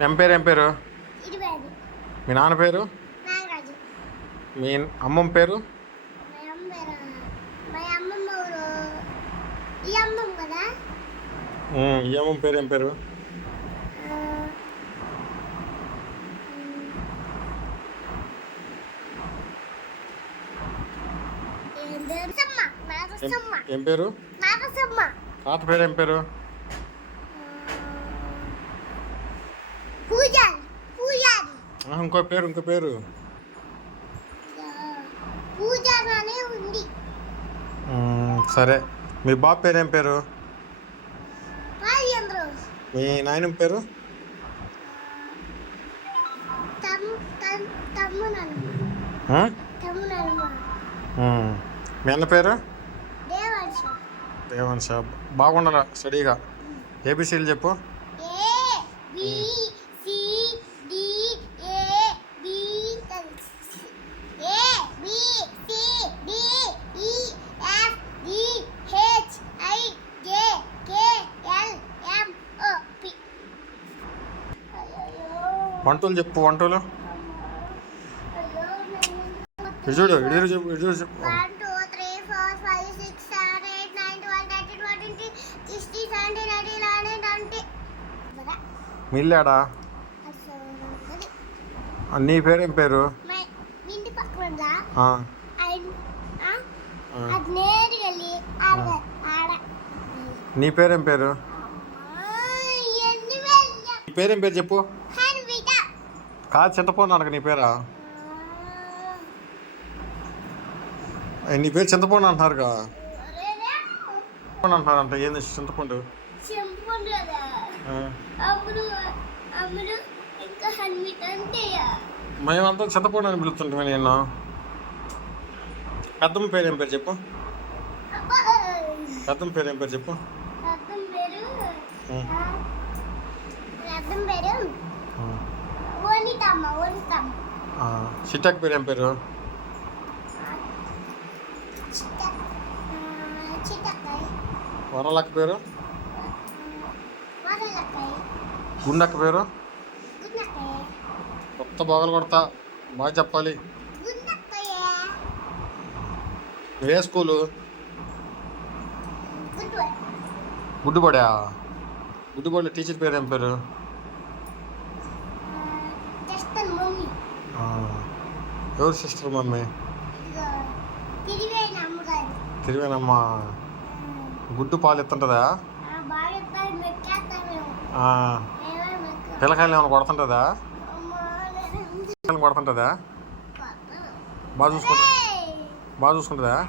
ఏం పేరు మీ నాన్న పేరు మీ అమ్మమ్మ పేరు ఈ అమ్మమ్మ పేరు ఏం పేరు ఏం పేరు తాత పేరు ఏం పేరు ఇంకో పేరు సరే మీ బాబు పేరు ఏం పేరు మీ నాయనమ్మ పేరు మీ అన్న పేరు దేవాన్ష బాగుండాల స్టడీగా ఏబిసిలు చెప్పు వంటలు చెప్పు వంటలు ఇడు చెప్పు మిల్లాడా నీ పేరు ఏం పేరు నీ పేరేం పేరు నీ పేరేం పేరు చెప్పు కాదు చింతపండు అనక నీ పేరా నీ పేరు చింతపండు అంటున్నారుగా అంటున్నారంట ఏంది చింతపండు మేమంతా చింతపండు అని పిలుస్తుంటే నేను పెద్దమ్మ పేరు ఏం పేరు చెప్పు పెద్దమ్మ పేరు ఏం పేరు చెప్పు చిట్టక్ పేరు ఏం పేరు వరలక్క పేరు గుండక్క పేరు కొత్త బాగలు కొడతా బాగా చెప్పాలి ఏ స్కూలు గుడ్డుబడిలో టీచర్ పేరు ఏం పేరు ఎవరు సిస్టర్ మమ్మీ తిరివేనమ్మ గుడ్డు పాలు ఎత్తుంటుందా పిల్లకాయలు ఏమైనా కొడుతుంటుందా కొడుతుంటుందా బాగా చూసుకుంటుందా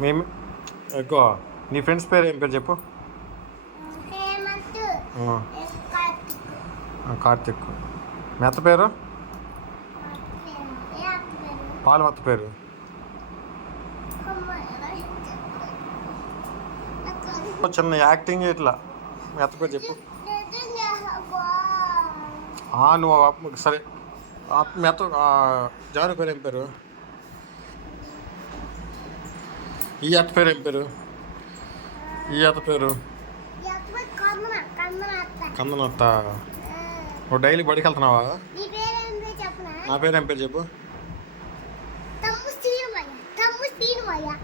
మేము ఎక్కువ నీ ఫ్రెండ్స్ పేరు ఏం పేరు చెప్పు కార్తిక్ మీ అత్త పేరు పాలు అత్త పేరు చిన్న యాక్టింగ్ ఇట్లా మీ అత్త పేరు చెప్పు నువ్వు సరే మీ అత్త జాను పేరు ఏం పేరు ఈ అత్త పేరు ఏం పేరు కందనత్త నువ్వు డైలీ బడికి వెళ్తున్నావా నా పేరు ఏం పేరు చెప్పు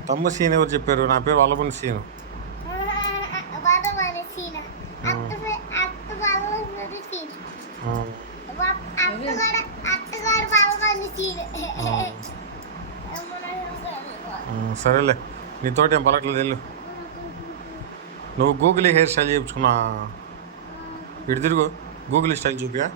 తమ్ము సీన్ ఎవరు చెప్పారు నా పేరు వల్లబుని సీను సరేలే నీతోటి ఏం పలకలేదు వెళ్ళు నువ్వు గూగుల్ హెయిర్ స్టైల్ చేయించుకున్నా ఇటు తిరుగు గూగుల్ స్టైల్ చూపియా